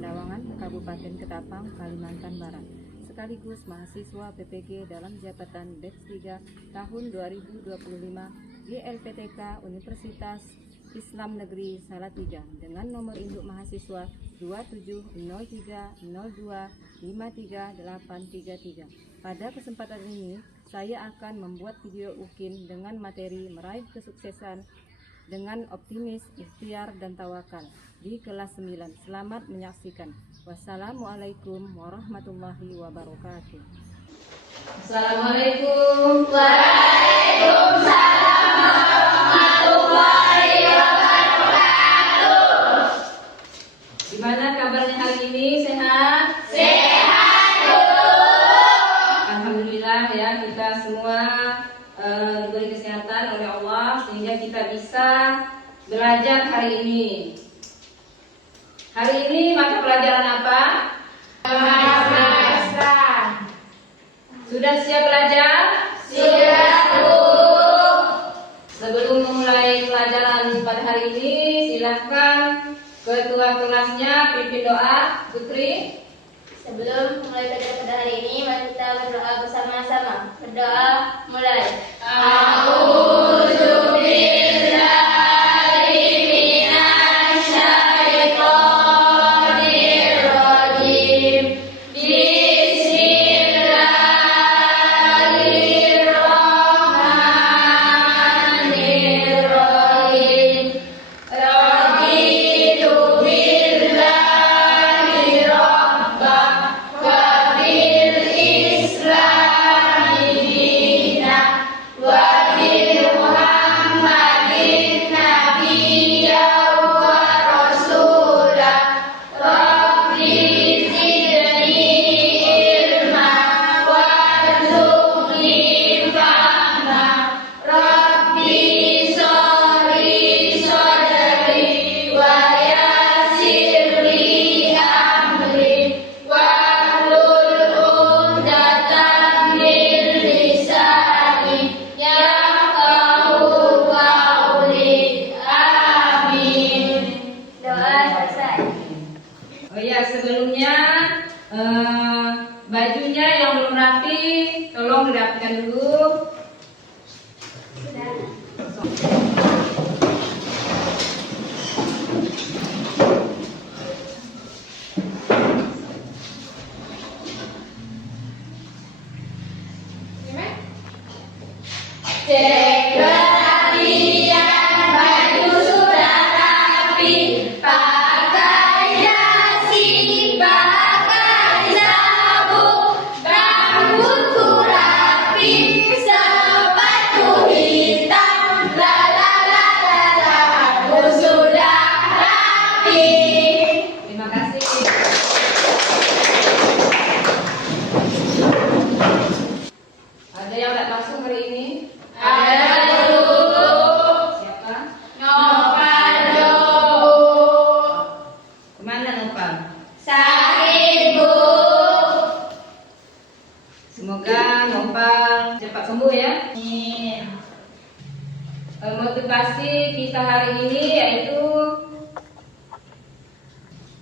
Pendawangan, Kabupaten Ketapang, Kalimantan Barat, sekaligus mahasiswa PPG dalam jabatan BEPS 3 tahun 2025 di LPTK Universitas Islam Negeri Salatiga dengan nomor induk mahasiswa 270302533833. Pada kesempatan ini, saya akan membuat video ukin dengan materi meraih kesuksesan dengan optimis, ikhtiar, dan tawakal di kelas 9. Selamat menyaksikan. Wassalamualaikum warahmatullahi wabarakatuh. Assalamualaikum. Waalaikumsalam warahmatullahi wabarakatuh. Gimana kabarnya hari ini? Sehat? Sehat, Bu. Alhamdulillah ya, kita semua diberi kesehatan oleh Allah sehingga kita bisa belajar hari ini. Hari ini mata pelajaran apa? Bahasa. Sudah siap belajar? Siap, Bu. Sebelum memulai pelajaran pada hari ini, silahkan ketua kelasnya pimpin doa. Putri. Sebelum mulai belajar pada hari ini, mari kita berdoa bersama-sama. Berdoa mulai. Sebelumnya bajunya yang belum rapi tolong dirapikan dulu. Cek kerapian baju sudah rapi. Ada yang tidak masuk hari ini? Ada, Bu. Siapa? Novalo. Kemana Noval? Sakit, Bu. Semoga Noval cepat sembuh ya. Amin. Motivasi kita hari ini yaitu,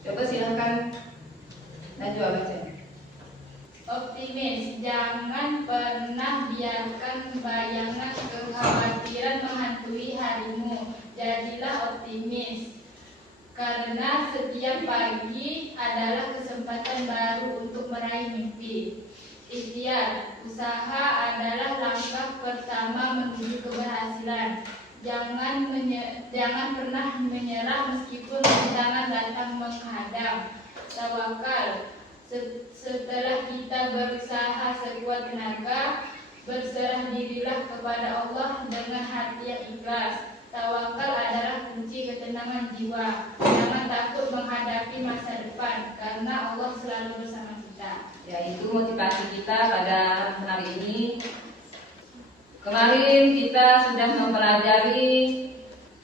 coba silakan Najwa baca. Optimis, jangan pernah biarkan bayangan kekhawatiran menghantui harimu. Jadilah optimis, karena setiap pagi adalah kesempatan baru untuk meraih mimpi. Ikhtiar, usaha adalah langkah pertama menuju keberhasilan. Jangan pernah menyerah meskipun rintangan datang menghadang. Tawakal, setelah kita berusaha sekuat tenaga, berserah dirilah kepada Allah dengan hati yang ikhlas. Tawakal adalah kunci ketenangan jiwa. Jangan takut menghadapi masa depan, karena Allah selalu bersama kita. Ya, itu motivasi kita pada hari ini. Kemarin kita sudah mempelajari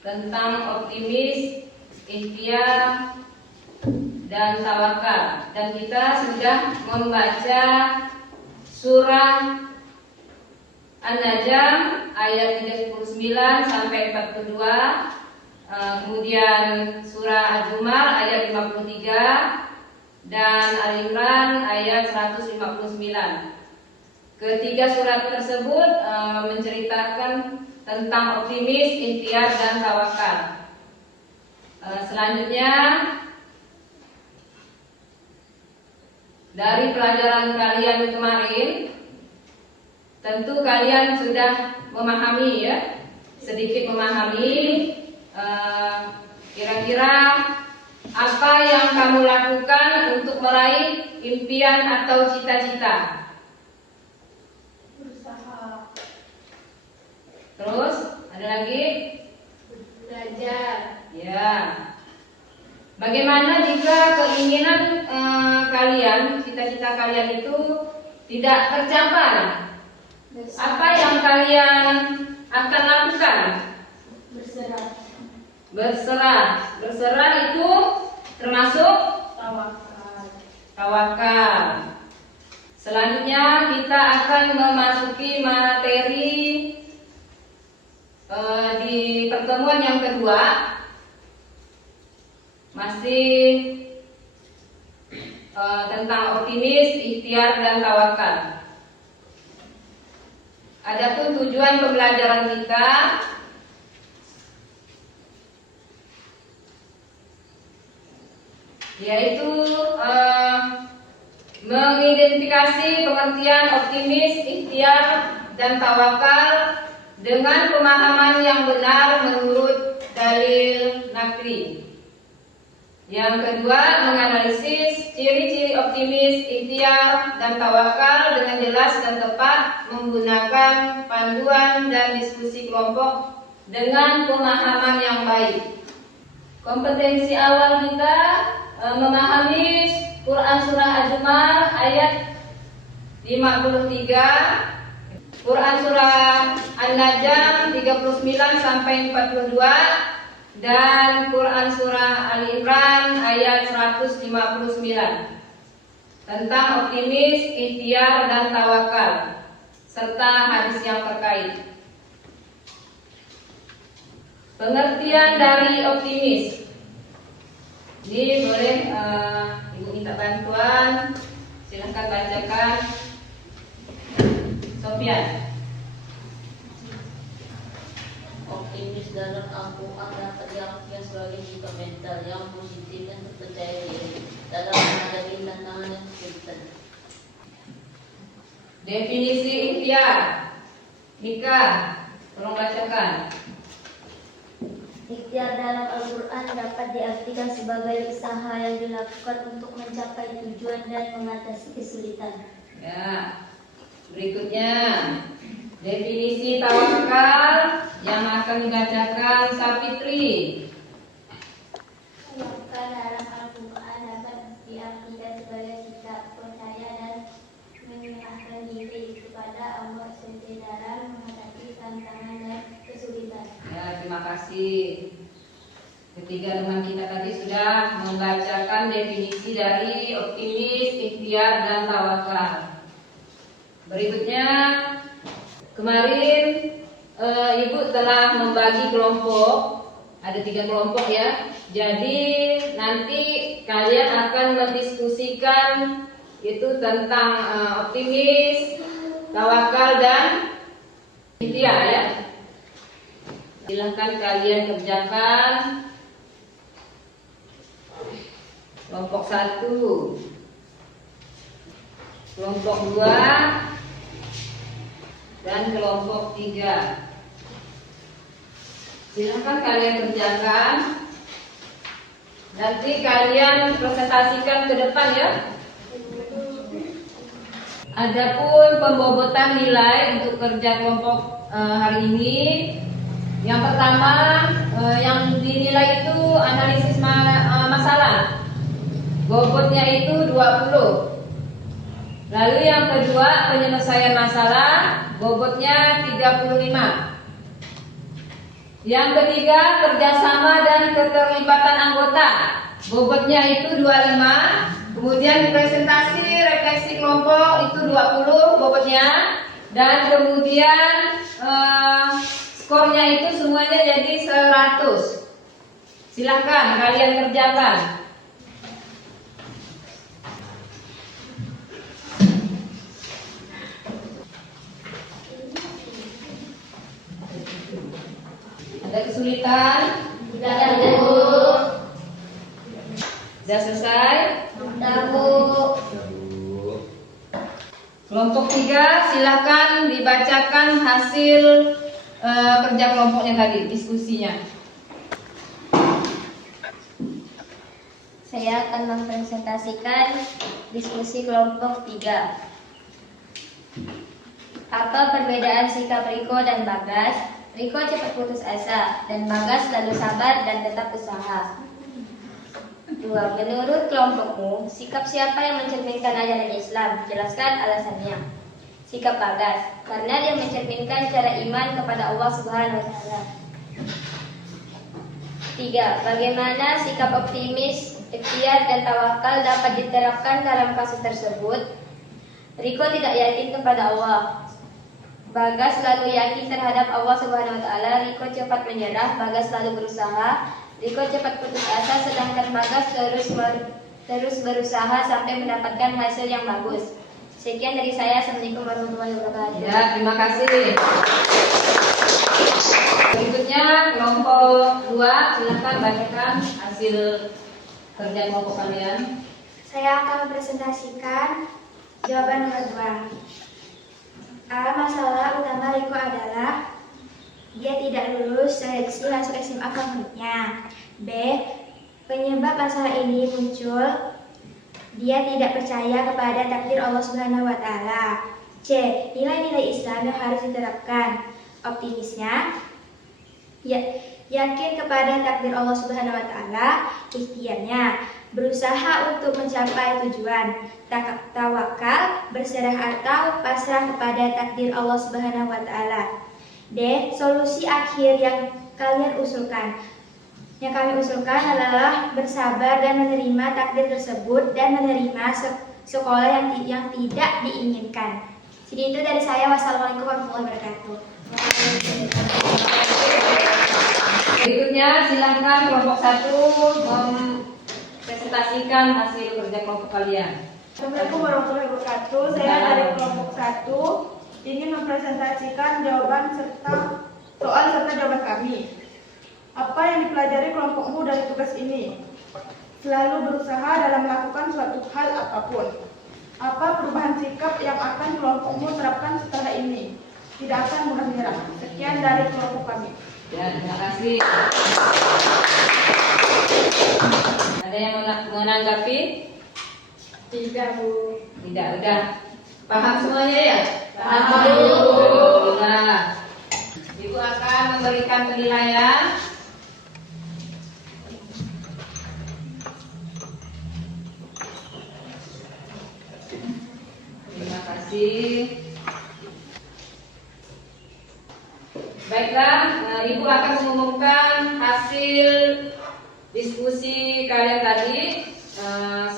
tentang optimis, ikhtiar, dan tawakal, dan kita sudah membaca surah An-Najm ayat 39 sampai 42, kemudian surah Az-Zumar ayat 53, dan Ali Imran ayat 159. Ketiga surat tersebut menceritakan tentang optimis, ikhtiar, dan tawakal. Selanjutnya, dari pelajaran kalian kemarin, tentu kalian sudah memahami ya, sedikit memahami kira-kira apa yang kamu lakukan untuk meraih impian atau cita-cita. Berusaha. Terus ada lagi? Belajar. Ya. Bagaimana jika keinginan kalian, cita-cita kalian itu tidak tercapai? Apa yang kalian akan lakukan? Berserah. Berserah. Berserah itu termasuk Tawakal. tawakal. Selanjutnya kita akan memasuki materi di pertemuan yang kedua, masih tentang optimis, ikhtiar, dan tawakal. Adapun tujuan pembelajaran kita yaitu mengidentifikasi pengertian optimis, ikhtiar, dan tawakal dengan pemahaman yang benar menurut dalil nakli. Yang kedua, menganalisis ciri-ciri optimis, ikhtiar, dan tawakal dengan jelas dan tepat menggunakan panduan dan diskusi kelompok dengan pemahaman yang baik. Kompetensi awal kita memahami Quran Surah Az-Zumar ayat 53, Quran Surah An-Najm 39 sampai 42, dan Quran Surah Ali Imran ayat 159 tentang optimis, ikhtiar, dan tawakal serta hadis yang terkait. Pengertian dari optimis. Ini boleh Ibu minta bantuan, silahkan bacakan. Sofian. Optimis dalam Al-Quran dapat diartikan sebagai sikap mental yang positif dan percaya diri dalam menghadapi tantangan yang kesulitan. Definisi ikhtiar. Nika, tolong bacakan. Ikhtiar dalam Al-Quran dapat diartikan sebagai usaha yang dilakukan untuk mencapai tujuan dan mengatasi kesulitan. Ya. Berikutnya, definisi tawakal yang akan dibacakan Sapitri. Tawakal dalam Al-Quran dapat diartikan sebagai sikap percaya dan menyerahkan diri kepada Allah SWT dalam menghadapi tantangan dan kesulitan. Ya, terima kasih. Ketiga teman kita tadi sudah membacakan definisi dari optimis, ikhtiar, dan tawakal. Berikutnya, kemarin Ibu telah membagi kelompok, ada 3 kelompok ya. Jadi nanti kalian akan mendiskusikan itu tentang optimis, tawakal, dan ikhtiar ya. Silahkan kalian kerjakan. Kelompok 1, kelompok 2, dan kelompok 3. Silahkan kalian kerjakan. Nanti kalian presentasikan ke depan ya. Adapun pembobotan nilai untuk kerja kelompok hari ini, yang pertama yang dinilai itu analisis masalah. Bobotnya itu 20. Lalu yang kedua penyelesaian masalah, bobotnya 35. Yang ketiga kerjasama dan keterlibatan anggota, bobotnya itu 25. Kemudian presentasi refleksi kelompok itu 20 bobotnya. Dan kemudian skornya itu semuanya jadi 100. Silahkan kalian kerjakan. Kesulitan? Tidak, Bu. Sudah selesai? Tidak, Bu. Kelompok 3, silakan dibacakan hasil kerja kelompoknya tadi, diskusinya. Saya akan mempresentasikan diskusi kelompok 3. Apa perbedaan sikap Riko dan Bagas? Riko cepat putus asa dan Bagas selalu sabar dan tetap usaha. 2. Menurut kelompokmu, sikap siapa yang mencerminkan ajaran Islam? Jelaskan alasannya. Sikap Bagas, karena dia mencerminkan cara iman kepada Allah Subhanahu wa taala. 3. Bagaimana sikap optimis, ikhtiar dan tawakal dapat diterapkan dalam kasus tersebut? Riko tidak yakin kepada Allah. Bagas selalu yakin terhadap Allah Subhanahu wa taala. Riko cepat menyerah, Bagas selalu berusaha. Riko cepat putus asa, sedangkan Bagas terus berusaha sampai mendapatkan hasil yang bagus. Sekian dari saya. Assalamualaikum warahmatullahi wabarakatuh. Ya, terima kasih. Berikutnya kelompok 2, silakan bacakan hasil kerja kelompok kalian. Saya akan mempresentasikan jawaban nomor 2. A. Masalah utama Riko adalah dia tidak lulus seleksi masuk SMA favoritnya. B. Penyebab masalah ini muncul, dia tidak percaya kepada takdir Allah Subhanahu wa taala. C. Nilai-nilai Islam yang harus diterapkan. Optimisnya, yakin kepada takdir Allah Subhanahu wa taala. Ikhtiarnya, berusaha untuk mencapai tujuan. Tawakal, berserah atau pasrah kepada takdir Allah Subhanahu wa taala. D. Solusi akhir yang kalian usulkan. Yang kami usulkan adalah bersabar dan menerima takdir tersebut dan menerima sekolah yang tidak diinginkan. Jadi itu dari saya. Wassalamualaikum warahmatullahi wabarakatuh. Berikutnya silakan kelompok 1 mempresentasikan hasil kerja kelompok kalian. Assalamualaikum warahmatullahi wabarakatuh. Saya dari kelompok 1 ingin mempresentasikan jawaban serta soal serta jawaban kami. Apa yang dipelajari kelompokmu dari tugas ini? Selalu berusaha dalam melakukan suatu hal apapun. Apa perubahan sikap yang akan kelompokmu terapkan setelah ini? Tidak akan mudah menyerah. Sekian dari kelompok kami. Ya, terima kasih. Ada yang menanggapi? Tidak, Bu. Tidak, udah. Paham semuanya ya? Paham, Bu. Alhamdulillah. Ibu akan memberikan penilaian. Terima kasih. Baiklah, Ibu akan mengumumkan hasil diskusi kalian tadi.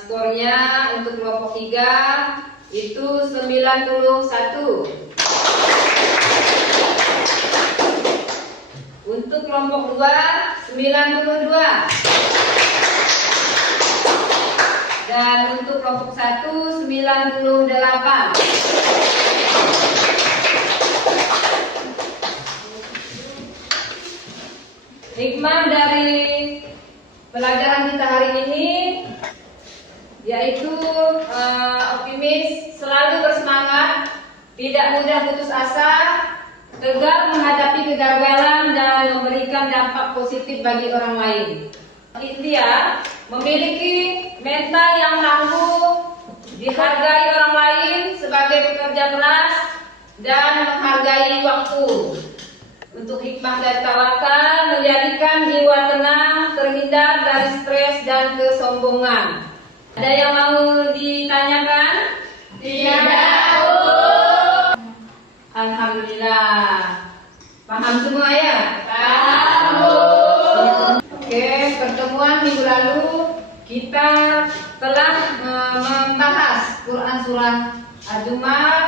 Skornya untuk kelompok 3 itu 91. Untuk kelompok 2 92. Dan untuk kelompok 1 98. Hikmah dari pelajaran kita hari ini yaitu optimis, selalu bersemangat, tidak mudah putus asa, tegar menghadapi kegagalan dan memberikan dampak positif bagi orang lain. Ikhtiar, memiliki mental yang mampu dihargai orang lain sebagai pekerja keras dan menghargai waktu. Untuk hikmah dari tawakal, menjadikan jiwa tenang, terhindar dari stres dan kesombongan. Ada yang mau ditanyakan? Tidak, Bu. Alhamdulillah. Paham semua ya? Paham, Bu. Oke, pertemuan minggu lalu kita telah membahas Quran surah Az-Zumar,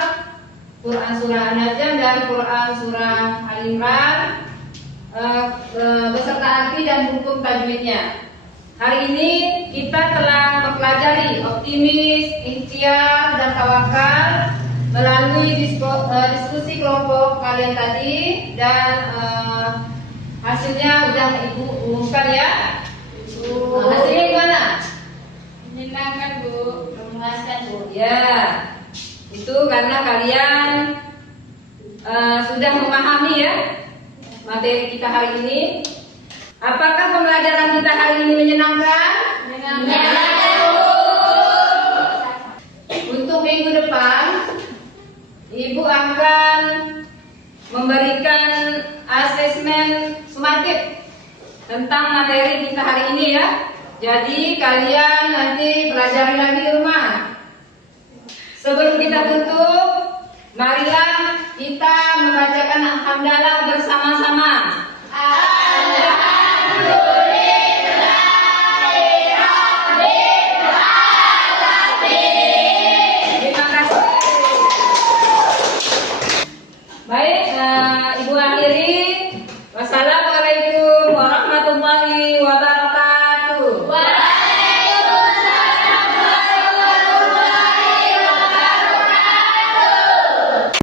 Quran surah An-Najm dan Quran surah Al-Imran beserta arti dan hukum tajwidnya. Hari ini kita telah mempelajari optimis, ikhtiar dan tawakal melalui diskusi kelompok kalian tadi, dan Hasilnya udah Ibu umumkan ya. Hasilnya gimana? Menyenangkan Bu, memuaskan Bu. Ya, itu karena kalian sudah memahami ya materi kita hari ini. Apakah pembelajaran kita hari ini menyenangkan? Menyenangkan Bu. Untuk minggu depan, Ibu akan memberikan asesmen sumatif tentang materi kita hari ini ya. Jadi kalian nanti pelajari lagi di rumah. Sebelum kita tutup, marilah kita membacakan hamdalah bersama-sama.